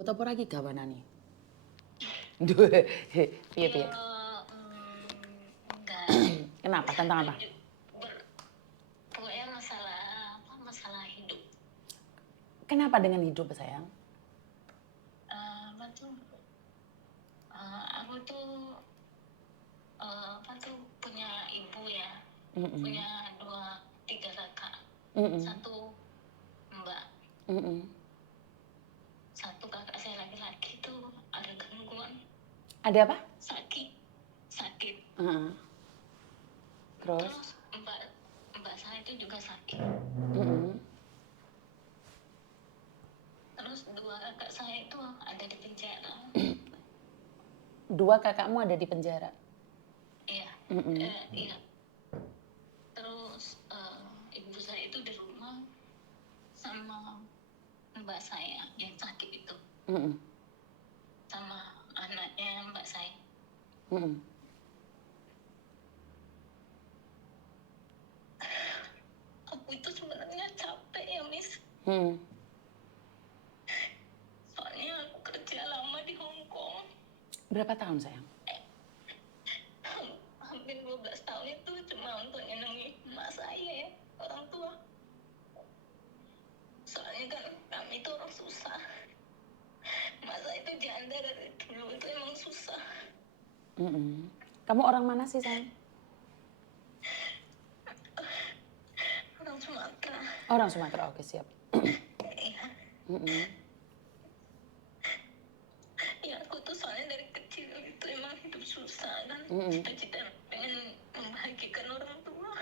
Apa lagi kawanane? Duh, piye? Enggak. Kenapa? Tentang apa? Pokoknya masalah hidup. Kenapa dengan hidup, sayang? Aku tuh punya ibu ya. Punya 3 kakak. Satu mbak. Satu kakak saya laki-laki tuh ada gangguan. Ada apa? Sakit. Terus mbak saya itu juga sakit. Terus 2 kakak saya itu ada di penjara. 2 kakakmu ada di penjara? Iya. Iya. Terus ibu saya itu di rumah sama mbak saya yang sakit itu. Sama anaknya mbak saya. Aku itu sebenarnya capek ya, Miss. Soalnya aku kerja lama di Hong Kong. Berapa tahun, sayang? Hampir 12 tahun itu cuma untuk nyenengin emak saya ya, orang tua. Soalnya kan kami itu orang susah. Emak saya itu janda dari dulu itu emang susah. Kamu orang mana sih, sayang? Orang Sumatera. Orang Sumatera, oke, siap. Iya. Ya aku tuh soalnya dari kecil itu emang hidup susah kan. Cita-cita pengen membahagiakan orang tua.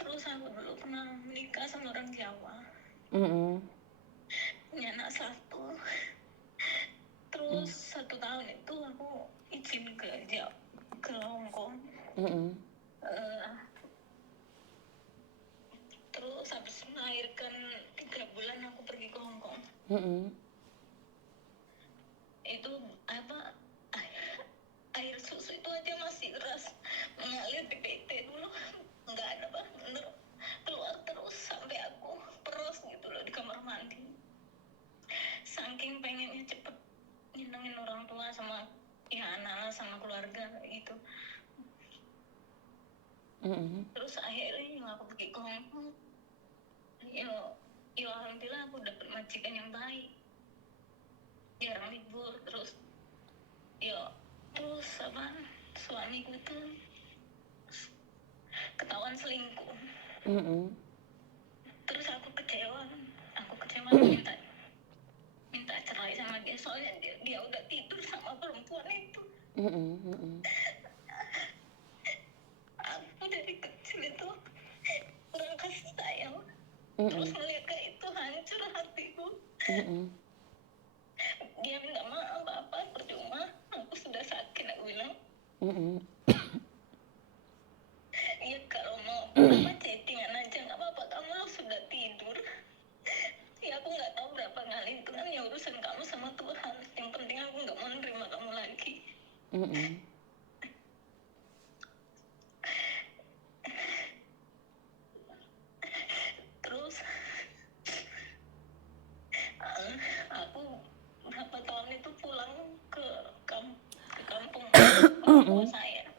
Terus aku dulu pernah menikah sama orang Jawa. Punya anak 1. Terus 1 tahun itu aku izin ke Hong Kong. Terus habis melahirkan 3 bulan aku pergi ke Hong Kong. Itu air susu itu aja masih deras mengalir di PT dulu, nggak ada bener keluar terus sampai aku peros gitu loh di kamar mandi. Saking pengennya cepet nyenengin orang tua sama ya anak sama keluarga gitu. Terus akhirnya yang aku pergi ke Hong Kong, ya alhamdulillah aku dapet majikan yang baik, jarang libur. Terus suamiku tuh ketahuan selingkuh. Terus aku kecewa minta cerai sama dia, soalnya dia udah tidur sama perempuan itu. Aku dari kecil itu kurang kasih sayang. Terus melihat kayak itu hancur hatiku. Dia minta maaf apa percuma, aku sudah sakit, aku bilang. Ya kalau mau chattingan aja nggak apa-apa, kamu sudah tidur. Ya aku nggak tahu berapa kali itu kan ya urusan kamu sama Tuhan. Yang penting aku nggak mau nerima kamu lagi. Terus aku berapa tahun itu pulang ke kampung orang tua saya.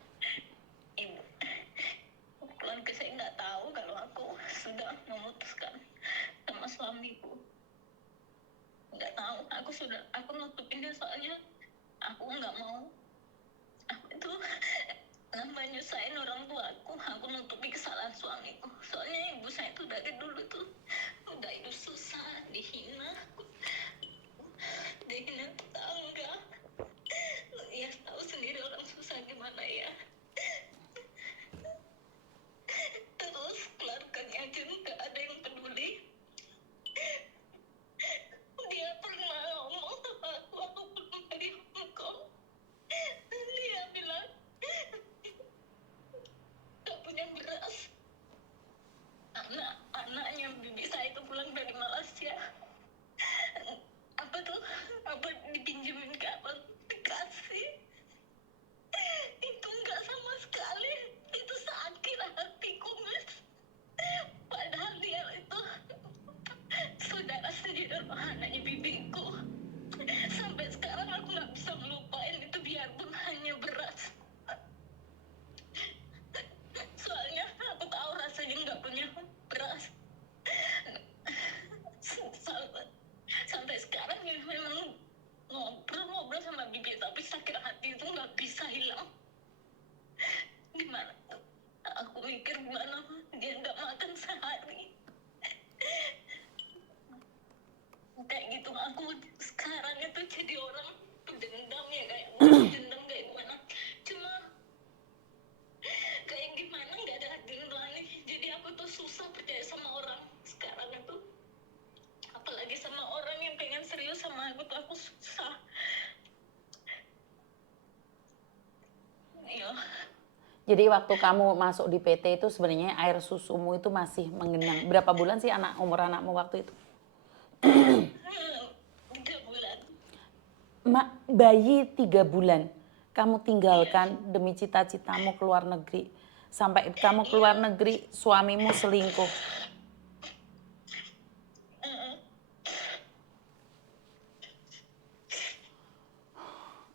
Keluarga saya nggak tahu kalau aku sudah memutuskan sama suamiku. Nggak tahu, aku nutupin dia soalnya aku nggak mau aku itu nambah nyusahin orang tuaku. Aku nutupi kesalahan suamiku, soalnya ibu saya tuh dari dulu tuh udah hidup susah, dihina tetangga. Ya tahu sendiri orang susah gimana ya. Terus keluarganya aja nggak ada yang peduli. Dia pernah ngomong sama aku pernah di Hong Kong. Dia bilang gak punya beras. Anaknya bibi saya itu pulang dari Malaysia. Apa dipinjemin ke abang, dikasih. Itu nggak sama sekali. Itu sakit hatiku, Mas. susah percaya sama orang sekarang itu, apalagi sama orang yang pengen serius sama aku tuh aku susah. Iya. Jadi waktu kamu masuk di PT itu sebenarnya air susumu itu masih mengenang. Berapa bulan sih umur anakmu waktu itu? 3 bulan. Bayi 3 bulan. Kamu tinggalkan demi cita-citamu keluar negeri. Sampai kamu keluar negeri, suamimu selingkuh.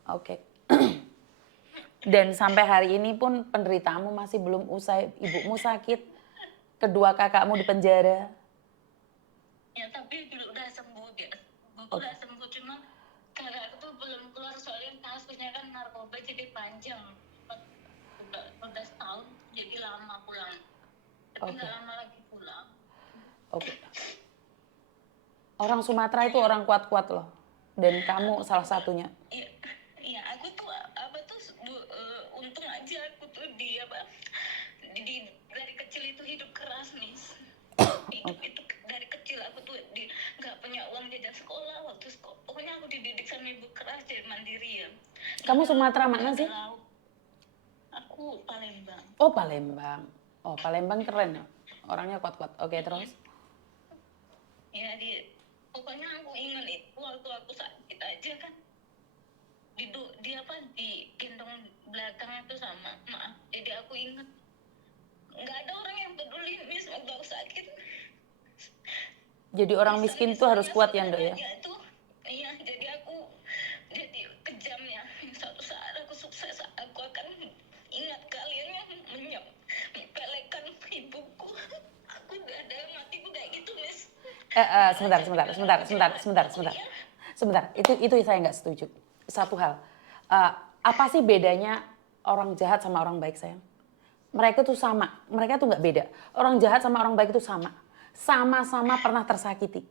Oke. Dan sampai hari ini pun penderitaanmu masih belum usai. Ibumu sakit, kedua kakakmu di penjara. Ya tapi dulu udah sembuh dia. Udah sembuh, cuma kakak aku tuh belum keluar soalnya kasusnya kan narkoba jadi panjang. Udah setahun jadi lama pulang. Tapi nggak lama lagi pulang. Oke. Orang Sumatera itu orang kuat-kuat loh. Dan kamu salah satunya. Iya, aku tuh untung aja aku tuh dari kecil itu hidup keras, Miss. Itu dari kecil aku tuh nggak punya uang jajan sekolah waktu sekolah. Pokoknya aku dididik sama ibu keras jadi mandiri ya. Kamu Sumatera mana sih? Aku Palembang. Oh Palembang. Oh Palembang keren ya. Orangnya kuat-kuat. Oke terus? Ya pokoknya aku ingat itu waktu aku sakit aja kan. Di gendong belakang itu sama maaf. Jadi aku ingat nggak ada orang yang peduli, Miss, waktu aku sakit. Jadi orang miskin tuh harus kuat ya, Dok ya? Iya, jadi kejam ya. Suatu saat aku sukses, aku akan ingat kalian yang menyepelekan ibuku. Aku udah ada matiku kayak gitu, Miss. Sebentar. Itu saya nggak setuju. Satu hal. Apa sih bedanya orang jahat sama orang baik, sayang? Mereka tuh sama. Mereka tuh nggak beda. Orang jahat sama orang baik itu sama. Sama-sama pernah tersakiti.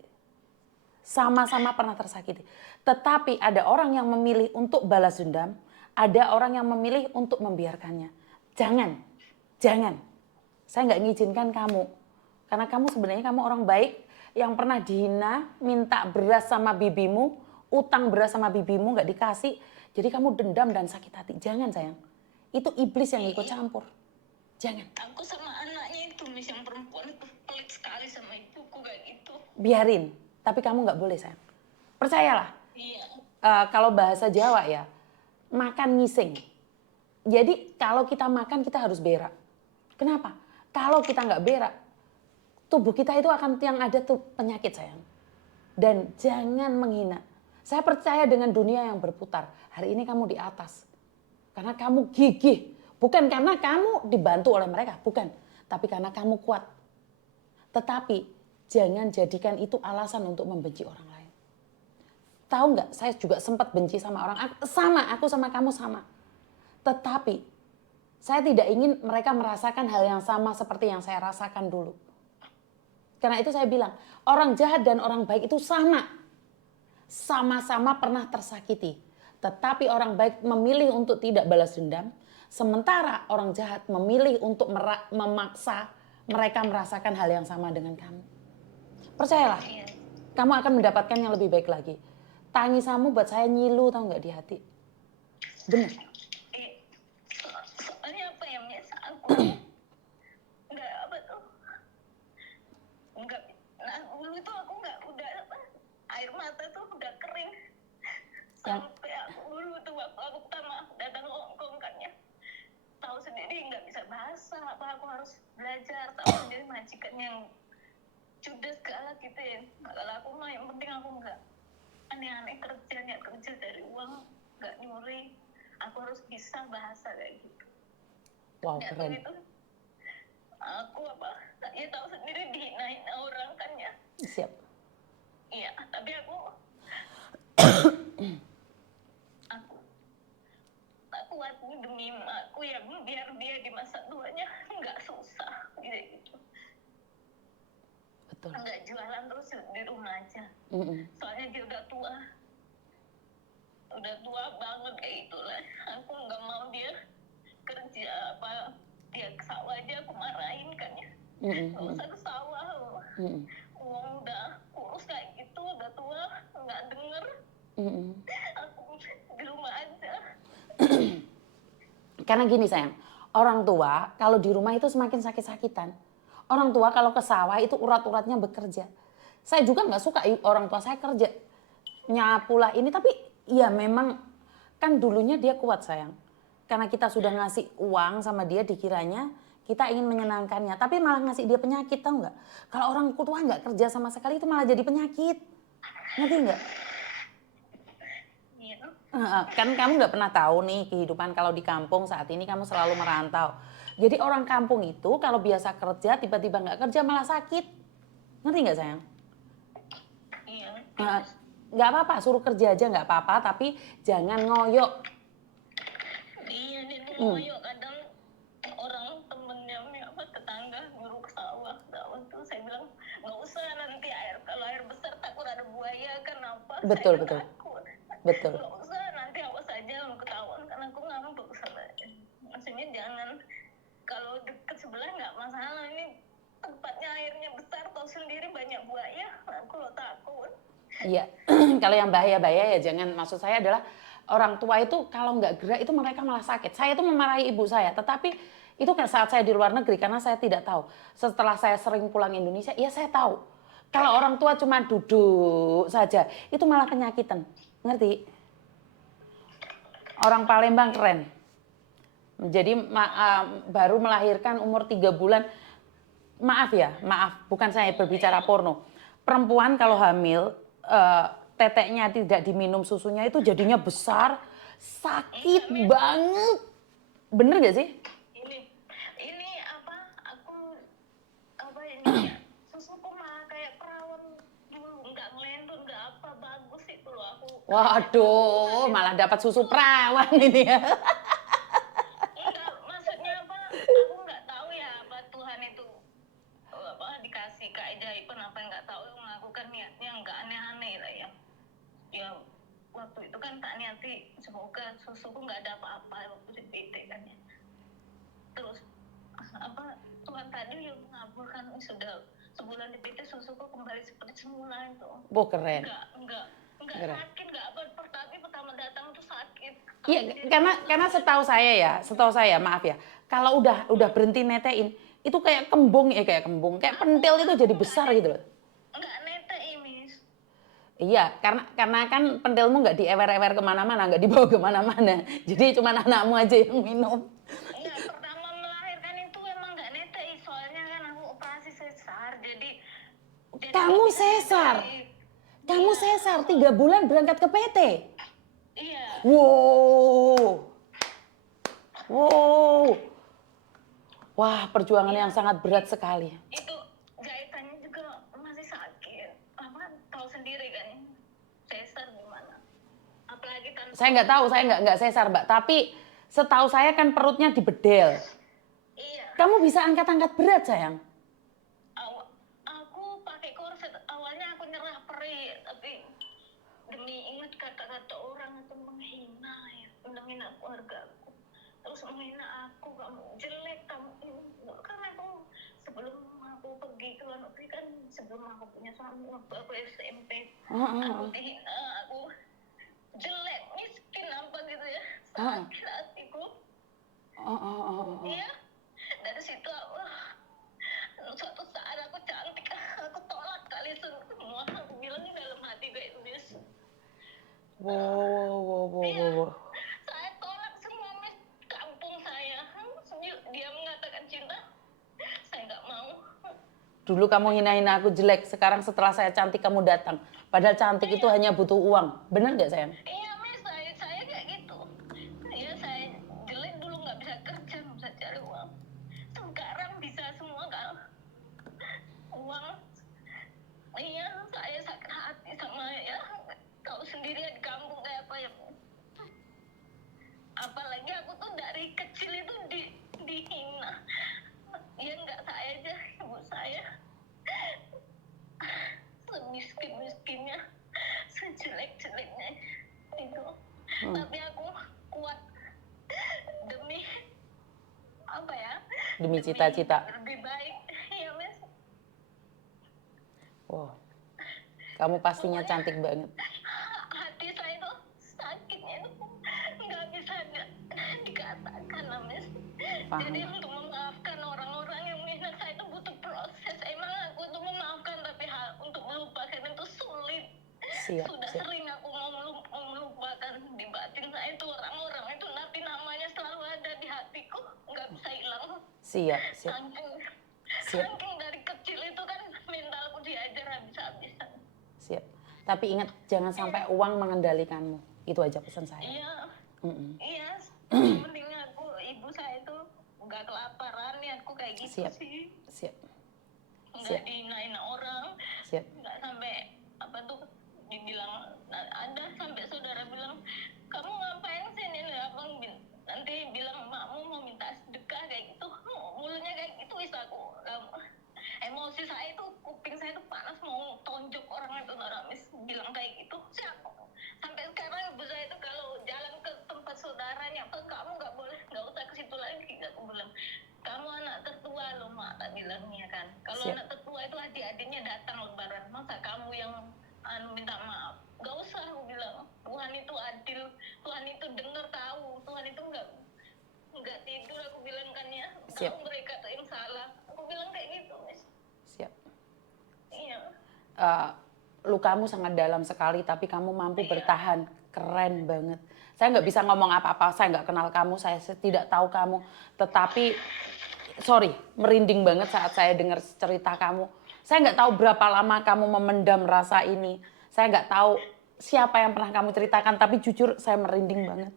Sama-sama pernah tersakiti. Tetapi ada orang yang memilih untuk balas dendam, ada orang yang memilih untuk membiarkannya. Jangan. Saya nggak ngizinkan kamu. Karena kamu sebenarnya kamu orang baik yang pernah dihina, minta beras sama bibimu, utang beras sama bibimu nggak dikasih. Jadi kamu dendam dan sakit hati. Jangan, sayang. Itu iblis yang ikut campur. Jangan. Aku sama anaknya itu, Miss, yang perempuan itu pelit sekali sama ibuku kayak gitu. Biarin, tapi kamu nggak boleh, sayang. Percayalah. Iya. Kalau bahasa Jawa ya, makan ngising. Jadi kalau kita makan kita harus berak. Kenapa? Kalau kita nggak berak, tubuh kita itu akan yang ada tuh penyakit, sayang. Dan jangan menghina. Saya percaya dengan dunia yang berputar. Hari ini kamu di atas. Karena kamu gigih. Bukan karena kamu dibantu oleh mereka, bukan. Tapi karena kamu kuat. Tetapi jangan jadikan itu alasan untuk membenci orang lain. Tahu nggak, saya juga sempat benci sama orang. Aku sama kamu sama. Tetapi saya tidak ingin mereka merasakan hal yang sama seperti yang saya rasakan dulu. Karena itu saya bilang, orang jahat dan orang baik itu sama. Sama-sama pernah tersakiti. Tetapi orang baik memilih untuk tidak balas dendam. Sementara orang jahat memilih untuk memaksa mereka merasakan hal yang sama dengan kamu. Percayalah, kamu akan mendapatkan yang lebih baik lagi. Tangisamu buat saya nyilu, tahu nggak, di hati. Benar. Soalnya apa ya, Miss, aku nggak apa tuh, nggak. Nah dulu tuh aku nggak udah air mata tuh udah kering. Sampai aku dulu tuh waktu aku pertama datang ke Hongkong kan ya. Tahu sendiri nggak bisa bahasa, apa aku harus belajar. Tahu sendiri majikan yang judes galak gitu ya. Kalau aku mah yang penting aku nggak aneh-aneh kerja dari uang, nggak nyuri. Aku harus bisa bahasa kayak gitu. Wow, keren. Itu aku ya tahu sendiri dihinain orang kan ya. Siap. Iya, tapi aku kuat demi aku ya, biar dia di masa tuanya nggak susah gitu. Betul. Nggak jualan terus di rumah aja. Soalnya dia udah tua banget kayak itulah. Aku nggak mau dia kerja dia ke sawah aja aku marahin kan ya. Nggak usah ke sawah loh. Uang udah kurus kayak gitu, udah tua, nggak denger. Aku di rumah aja. Karena gini sayang, orang tua kalau di rumah itu semakin sakit-sakitan. Orang tua kalau ke sawah itu urat-uratnya bekerja. Saya juga nggak suka orang tua saya kerja nyapu lah ini, tapi ya memang kan dulunya dia kuat sayang. Karena kita sudah ngasih uang sama dia, dikiranya kita ingin menyenangkannya, tapi malah ngasih dia penyakit, tahu nggak? Kalau orang tua nggak kerja sama sekali itu malah jadi penyakit, ngerti nggak? Iya. Kan kamu nggak pernah tahu nih kehidupan kalau di kampung saat ini, kamu selalu merantau. Jadi orang kampung itu kalau biasa kerja tiba-tiba nggak kerja malah sakit, ngerti nggak sayang? Iya. Nggak apa-apa, suruh kerja aja nggak apa-apa, tapi jangan ngoyok. Iya, dia tuh ngoyo. Kadang orang temennya apa tetangga nyuruh ke sawah tuh saya bilang nggak usah, nanti kalau air besar takut ada buaya, kenapa? Betul, Saya betul. takut. Betul. Nggak usah, nanti awas aja lo ketahuan, karena aku ngambek sama. Maksudnya jangan, kalau deket sebelah nggak masalah, ini tempatnya airnya besar, tahu sendiri banyak buaya, aku lo takut. Iya, kalau yang bahaya-bahaya ya jangan, maksud saya adalah orang tua itu kalau nggak gerak itu mereka malah sakit. Saya itu memarahi ibu saya, tetapi itu kan saat saya di luar negeri karena saya tidak tahu. Setelah saya sering pulang Indonesia, ya saya tahu. Kalau orang tua cuma duduk saja, itu malah penyakitan. Ngerti? Orang Palembang keren. Jadi baru melahirkan umur 3 bulan. Maaf ya, maaf, bukan saya berbicara porno. Perempuan kalau hamil, teteknya tidak diminum susunya itu jadinya besar, sakit banget. Bener gak sih? Ini apa ini ya, susuku malah kayak perawan dulu, nggak ngelendut, nggak apa, bagus itu loh aku. Waduh, malah dapat susu perawan ini ya. Enggak, maksudnya apa, aku nggak tahu ya apa Tuhan itu apa dikasih keajaiban apa, nggak tahu, melakukan niatnya nggak aneh-aneh lah ya. Ya waktu itu kan tak niati semoga susuku nggak ada apa-apa waktu di PT kan ya. Terus apa Tuhan tadi yang mengabulkan, sudah sebulan di PT susuku kembali seperti semula itu. Oh keren. Enggak sakit, enggak apa, tapi pertama datang itu sakit. Iya, karena setahu saya maaf ya, kalau udah berhenti netein itu kayak kembung, kayak pentil itu jadi besar gitu loh. Enggak netein, Miss. Iya, karena kan pentilmu nggak diewer-ewer kemana-mana, nggak dibawa kemana-mana. Jadi cuma anakmu aja yang minum. Iya, pertama melahirkan itu emang nggak netein, soalnya kan aku operasi sesar, jadi Kamu sesar? Kamu sesar 3 bulan berangkat ke PT? Iya. Wow. Wah, perjuangan yang sangat berat sekali. Itu jahitannya juga masih sakit. Apa tahu sendiri kan, sesar gimana? Apalagi tanpa. Saya nggak tahu, saya nggak sesar, Mbak. Tapi setahu saya kan perutnya dibedel. Iya. Kamu bisa angkat-angkat berat, sayang. Aku pakai korset. Awalnya aku nyerah perih, tapi demi ingat kata-kata orang itu menghina ya, menghina keluargaku, terus menghina aku, kamu jelek, kamu ini. Karena aku sebelum aku pergi ke luar negeri kan, sebelum aku punya suami, waktu aku SMP, aku dihina, aku jelek, miskin apa gitu ya, sakit hatiku. Iya, dari situ aku, suatu saat aku cantik, aku tolak kali semua, aku bilangnya dalam hati kayak itu, Miss. Wow. Saya tolak semua, Miss. Kampung saya, dia mengatakan cinta, saya nggak mau. Dulu kamu hina-hina aku jelek, sekarang setelah saya cantik kamu datang. Padahal cantik itu hanya butuh uang. Bener nggak, sayang? Iya, Miss, saya kayak gitu. Iya, saya jelek dulu, nggak bisa kerja, nggak bisa cari uang. Sekarang bisa semua kan, uang. Iya, saya sakit hati sama ya, tahu sendiri ya, di kampung kayak apa ya. Apalagi aku tuh dari kecil itu dihina. Ya nggak saya aja, ibu saya semiskin-miskinnya, sejelek-jeleknya itu. Tapi aku kuat demi apa ya? Demi cita-cita. Lebih baik. Ya, Wow, kamu pastinya cantik banget. Hati saya itu sakitnya itu nggak bisa dikatakan namanya. Jadi Paham. untuk memaafkan orang-orang yang menghina saya itu butuh proses. Emang aku untuk memaafkan, tapi untuk melupakan itu sulit. Siap, Sudah siap, sering aku mau melupakan, di batin saya itu orang-orang itu, tapi namanya selalu ada di hatiku, nggak bisa hilang. siap, siap, Saking siap, saking dari kecil itu kan mentalku diajar habis-habisan. siap. Tapi ingat, jangan sampai uang mengendalikanmu. Itu aja pesan saya. Iya, Mm-mm. iya. Yang penting aku, ibu saya itu nggak kelaparan, niatku kayak gitu Siap, sih. siap, Nggak siap, dihinain orang, siap. nggak sampai apa tuh dibilang. Ada sampai saudara bilang, kamu ngapain sih ini, abang nanti bilang makmu mau minta sedekah kayak gitu, mulutnya kayak gitu. Aku emosi saya itu, kuping saya itu panas mau tonjok orang itu, Naramis bilang kayak gitu. Siapa sampai sekarang ibu saya itu kalau jalan ke tempat saudaranya, kamu nggak usah ke situ lagi. Aku bilang, kamu anak tertua loh mak, tak bilangnya kan. Kalau Siap. anak tertua itu adik-adiknya datang lebaran, masa kamu yang minta maaf? Gak usah, aku bilang. Tuhan itu adil, Tuhan itu dengar, tahu. Tuhan itu nggak tidur, aku bilang kan ya. Siap. Tahu mereka tuh yang salah. Aku bilang kayak gitu, Miss. Siap. Iya. Lukamu sangat dalam sekali, tapi kamu mampu Iya. bertahan. Keren banget. Saya nggak bisa ngomong apa-apa, saya nggak kenal kamu, saya tidak tahu kamu. Tetapi, sorry, merinding banget saat saya dengar cerita kamu. Saya nggak tahu berapa lama kamu memendam rasa ini. Saya nggak tahu siapa yang pernah kamu ceritakan, tapi jujur saya merinding banget.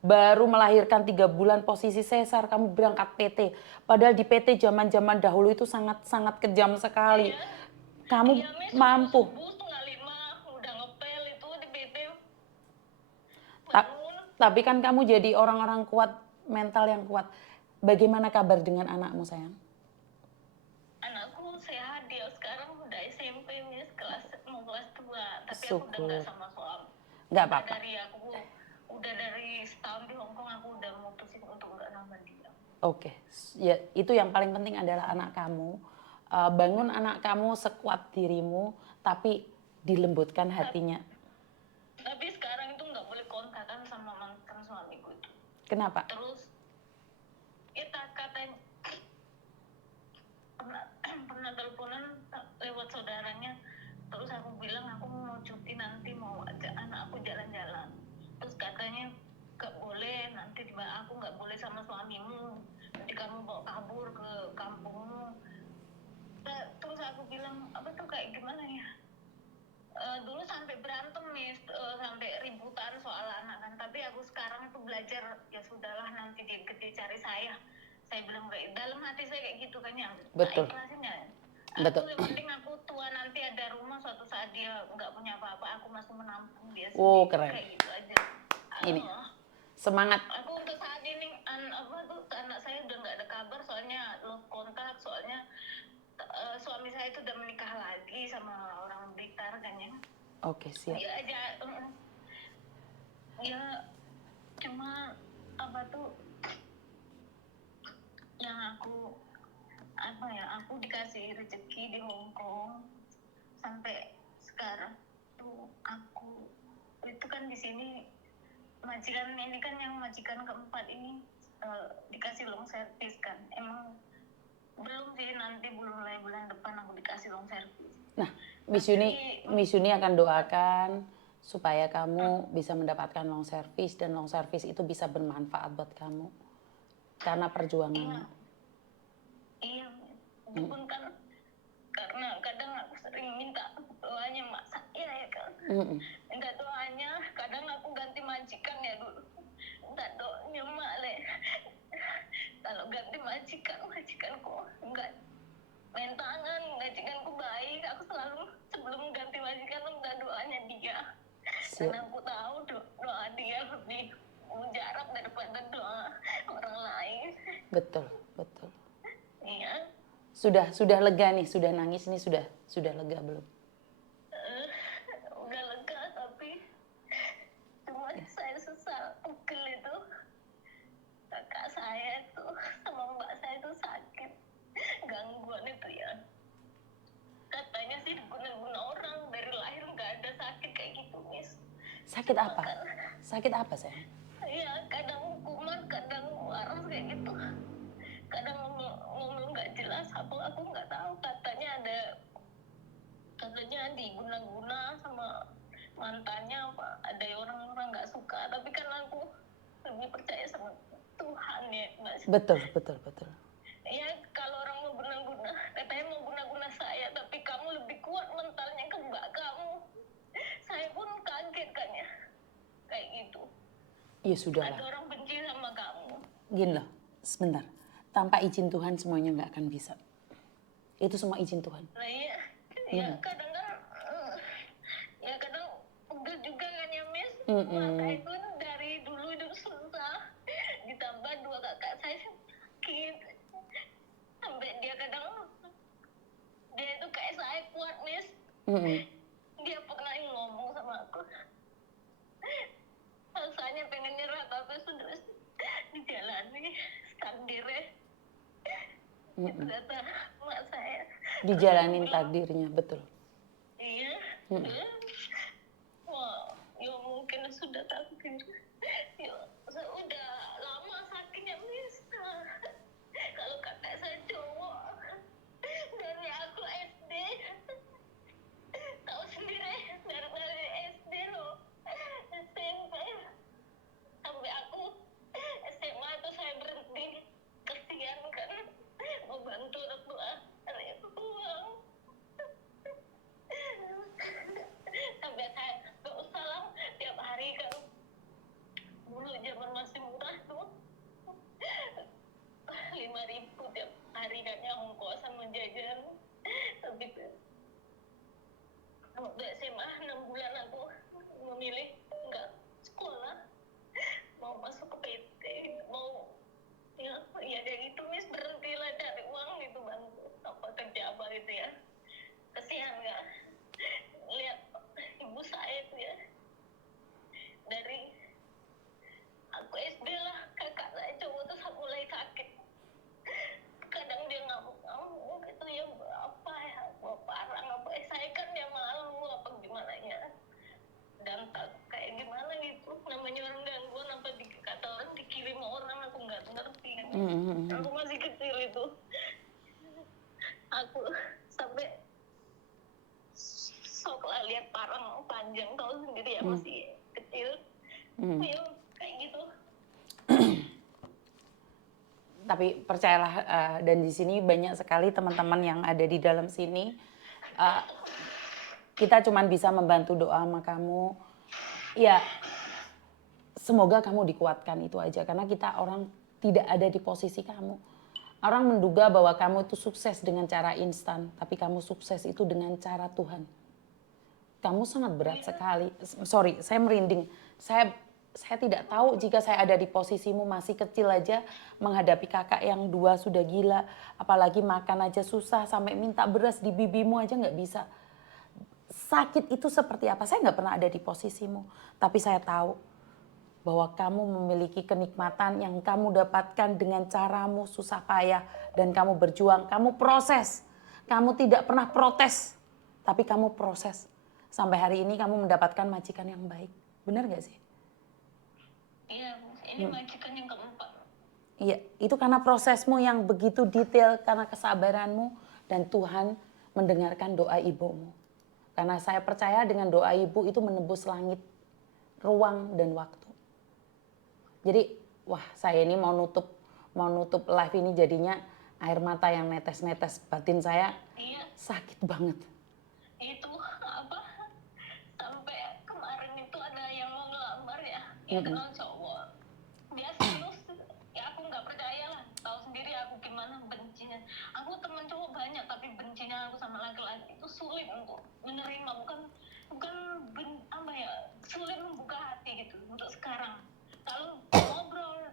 Baru melahirkan 3 bulan posisi sesar, kamu berangkat PT. Padahal di PT zaman-zaman dahulu itu sangat-sangat kejam sekali. Iya. Kamu Iya, Miss, mampu. subuh 4:30 udah ngepel itu di BP. Ta- Bangun. Tapi kan kamu jadi orang-orang kuat, mental yang kuat. Bagaimana kabar dengan anakmu, sayang? Anakku sehat, dia sekarang udah SMP, Miss, mau kelas 2. Tapi aku udah Syukur. nggak sama suami. Nggak apa-apa. Udah dari setahun di Hongkong, aku udah mutusin untuk nggak sama dia. Oke, ya itu yang paling penting adalah anak kamu. Bangun anak kamu sekuat dirimu, tapi dilembutkan hatinya. Tapi sekarang itu nggak boleh kontakan sama mantan suamiku itu. Kenapa? Terus kita katanya pernah teleponan lewat saudaranya. Terus aku bilang aku mau cuti, nanti mau ajak anak aku jalan-jalan. Terus katanya gak boleh, nanti aku gak boleh sama suamimu, nanti kamu bawa kabur ke kampungmu. Terus aku bilang, apa tuh kayak gimana ya, dulu sampai berantem, Miss, sampai ributan soal anak kan. Tapi aku sekarang itu belajar, ya sudahlah, nanti dia gede cari saya bilang kayak dalam hati saya kayak gitu kan ya. Betul. Ikhlasin ya. Betul. Aku yang penting aku tua nanti ada rumah, suatu saat dia nggak punya apa-apa, aku masih menampung dia sendiri. Oh, keren. Kayak gitu aja. Ini semangat. Aku untuk saat ini anak saya udah nggak ada kabar, soalnya lost kontak, soalnya suami saya itu udah menikah lagi sama orang Blitar kan ya. Oke, siap. Ya aja, ya cuma apa tuh yang aku dikasih rezeki di Hongkong sampai sekarang tuh. Aku itu kan di sini majikan ini kan, yang majikan keempat ini dikasih long service kan. Emang belum sih, nanti bulan depan aku dikasih long service. Nah, Miss Yuni akan doakan supaya kamu bisa mendapatkan long service, dan long service itu bisa bermanfaat buat kamu karena perjuanganmu. Iya, itu pun kan karena kadang aku sering minta doanya mak saya ya kan. Minta doanya, kadang aku ganti majikan ya dulu. Minta doanya mak le. Kalau ganti majikanku enggak main tangan, majikanku baik. Aku selalu sebelum ganti majikan minta doanya dia. Karena aku tahu doa dia lebih mujarab daripada doa orang lain. Betul, betul. Iya. Sudah lega nih, sudah nangis nih, sudah lega belum? Udah lega, tapi cuma saya sesal, pegel itu. Kakak saya itu sama mbak saya itu sakit, gangguan itu ya. Katanya sih Sakit apa? Sakit apa sayang? Iya, kadang kumat, kadang waras kayak gitu. Kadang ngomong nggak jelas, aku nggak tahu, katanya diguna-guna sama mantannya, apa ada orang-orang nggak suka, tapi kan aku lebih percaya sama Tuhan ya, Mbak. Betul, betul, betul. Ya kalau orang mau guna-guna, katanya mau guna-guna saya, tapi kamu lebih kuat mentalnya ke mbak kamu. Saya pun kaget kan ya, kayak gitu. Ya sudahlah. Ada orang benci sama kamu. Gini loh, sebentar. Tanpa izin Tuhan semuanya nggak akan bisa. Itu semua izin Tuhan. Nah iya, ya kadang kan, ya kadang udah juga kan ya Miss. Mata itu dari dulu itu susah, ditambah 2 kakak saya sakit. Sampai dia itu kayak saya kuat Miss. Dia pernah ngomong sama aku, rasanya pengen nyerah tapi sudah dijalani takdirnya. Itu kata mak saya. Dijalanin takdirnya, betul. Iya. Wah, ya mungkin sudah takdir. Ya, udah lama sakitnya Miss. Kalau kakak saya cowok, dari aku SD, tahu sendiri, dari SD loh, SMP, sampai aku SMA itu saya berhenti, kesian kan, mau bantu orang tua, itu uang. Sampai saya gak usah lah, tiap hari kan, dulu zaman masih murah tuh, 5.000 tiap hari kan ya, ongkos sama jajan. Tapi udah SMA 6 bulan aku memilih nggak sekolah, mau masuk ke PT, mau ya kayak gitu Miss, berhentilah cari uang gitu, bantu apa kerja apa gitu ya. Kasihan nggak lihat ibu saya itu ya, dari aku SD lah, kakak saya cowok tuh mulai sakit, kadang dia ngamuk-ngamuk gitu ya, apa ya, parang apa, saya kan ya malu apa gimana ya, dan tak kayak gimana gitu, namanya orang gangguan, apa kata orang dikirim orang, aku nggak ngerti. Aku masih kecil itu, aku sampai sok lah lihat parang panjang, tahu sendiri ya, masih kecil. Ayo kayak gitu. Tapi percayalah, dan di sini banyak sekali teman-teman yang ada di dalam sini. Kita cuma bisa membantu doa sama kamu. Ya, semoga kamu dikuatkan, itu aja. Karena kita orang tidak ada di posisi kamu. Orang menduga bahwa kamu itu sukses dengan cara instan, tapi kamu sukses itu dengan cara Tuhan. Kamu sangat berat sekali. Sorry, saya merinding. Saya tidak tahu jika saya ada di posisimu, masih kecil aja menghadapi kakak yang 2 sudah gila, apalagi makan aja susah, sampai minta beras di bibimu aja nggak bisa. Sakit itu seperti apa? Saya nggak pernah ada di posisimu, tapi saya tahu bahwa kamu memiliki kenikmatan yang kamu dapatkan dengan caramu susah payah, dan kamu berjuang, kamu proses. Kamu tidak pernah protes, tapi kamu proses. Sampai hari ini kamu mendapatkan majikan yang baik. Benar gak sih? Iya, ini majikan yang keempat. Iya, itu karena prosesmu yang begitu detail, karena kesabaranmu, dan Tuhan mendengarkan doa ibumu. Karena saya percaya dengan doa ibu itu menembus langit, ruang, dan waktu. Jadi, wah, saya ini mau nutup live ini jadinya air mata yang netes-netes, batin saya sakit banget. Itu apa? Sampai kemarin itu ada yang mau ngelamar ya, dia kenal cowok. Dia serius, ya aku nggak percaya lah. Tahu sendiri aku gimana bencinya. Aku temen cowok banyak, tapi bencinya aku sama laki-laki itu sulit untuk menerima, bukan apa ya, sulit membuka hati gitu untuk sekarang. Kalau ngobrol,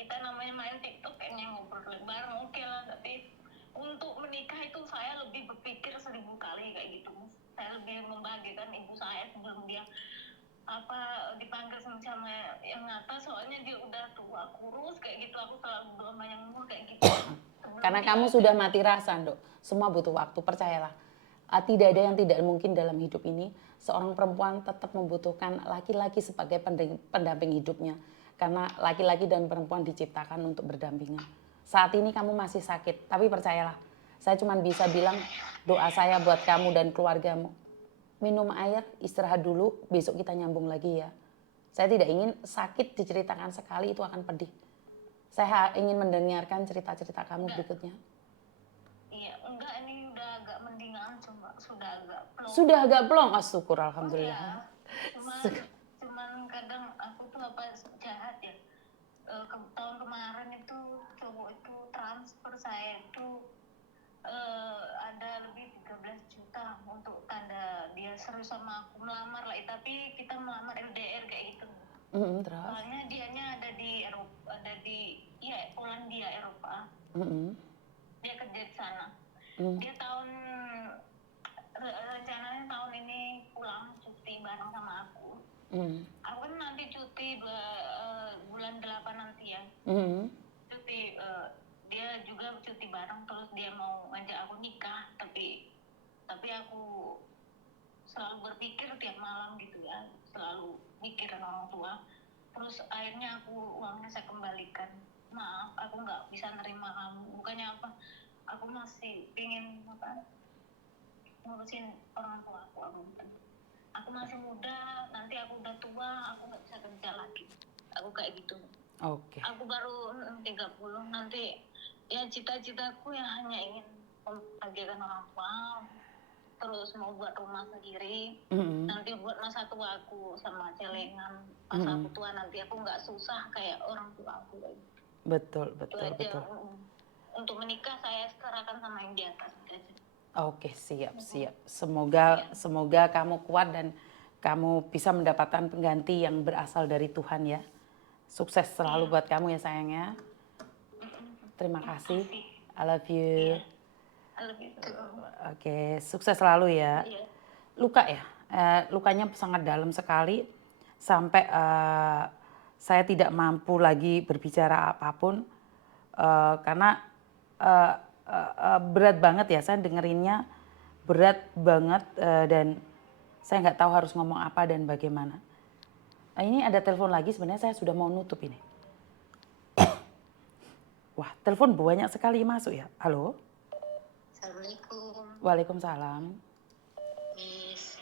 kita namanya main TikTok kayaknya ngobrol lebar oke lah, tapi untuk menikah itu saya lebih berpikir 1000 kali kayak gitu. Saya lebih membahagiakan ibu saya sebelum dia dipanggil sama yang atas, soalnya dia udah tua kurus kayak gitu. Aku selalu doa yang umur kayak gitu. Karena kamu sudah mati rasa, Dok. Semua butuh waktu, percayalah. Tidak ada yang tidak mungkin dalam hidup ini. Seorang perempuan tetap membutuhkan laki-laki sebagai pendamping hidupnya. Karena laki-laki dan perempuan diciptakan untuk berdampingan. Saat ini kamu masih sakit, tapi percayalah, saya cuma bisa bilang doa saya buat kamu dan keluargamu. Minum air, istirahat dulu, besok kita nyambung lagi ya. Saya tidak ingin sakit diceritakan sekali, itu akan pedih. Saya ingin mendengarkan cerita-cerita kamu berikutnya. Iya, enggak, ini udah agak mendingan, cuma sudah agak plong. Sudah agak plong, oh syukur Oh alhamdulillah. ya, cuman kadang aku tuh apa jahat ya. Tahun kemarin itu cowok itu transfer saya itu ada lebih 13 juta untuk tanda dia serius sama aku melamar lah, tapi kita melamar LDR kayak gitu. Terus? Soalnya dianya ada di Eropa, ada di ya Polandia Eropa. Dia kerja di sana. Dia rencananya tahun ini pulang cuti bareng sama aku. Aku kan nanti cuti bulan 8 nanti ya. Cuti, dia juga cuti bareng, terus dia mau ngajak aku nikah, tapi aku selalu berpikir tiap malam gitu ya, selalu mikirin orang tua. Terus akhirnya uangnya saya kembalikan. Maaf, aku nggak bisa nerima kamu. Bukannya apa, aku masih pengen ngurusin orang tua aku. Aku masih muda, nanti aku udah tua, aku nggak bisa kerja lagi. Aku kayak gitu. Oke. Aku baru 30, nanti ya cita-citaku ya hanya ingin membahagiakan orang tua, terus mau buat rumah sendiri, nanti buat masa tua aku sama celengan. Pas aku tua nanti aku nggak susah kayak orang tua aku. Betul. Untuk menikah saya serahkan sama yang di atas. Oke, siap. Semoga kamu kuat dan kamu bisa mendapatkan pengganti yang berasal dari Tuhan ya. Sukses selalu buat kamu ya sayangnya. Terima kasih. I love you. I love you too. Oke, sukses selalu ya. Luka ya, lukanya sangat dalam sekali sampai saya tidak mampu lagi berbicara apapun karena berat banget ya, saya dengerinnya berat banget dan saya nggak tahu harus ngomong apa dan bagaimana. Ini ada telepon lagi, sebenarnya saya sudah mau nutup ini. Wah, telepon banyak sekali masuk ya. Halo? Assalamualaikum. Waalaikumsalam. Miss.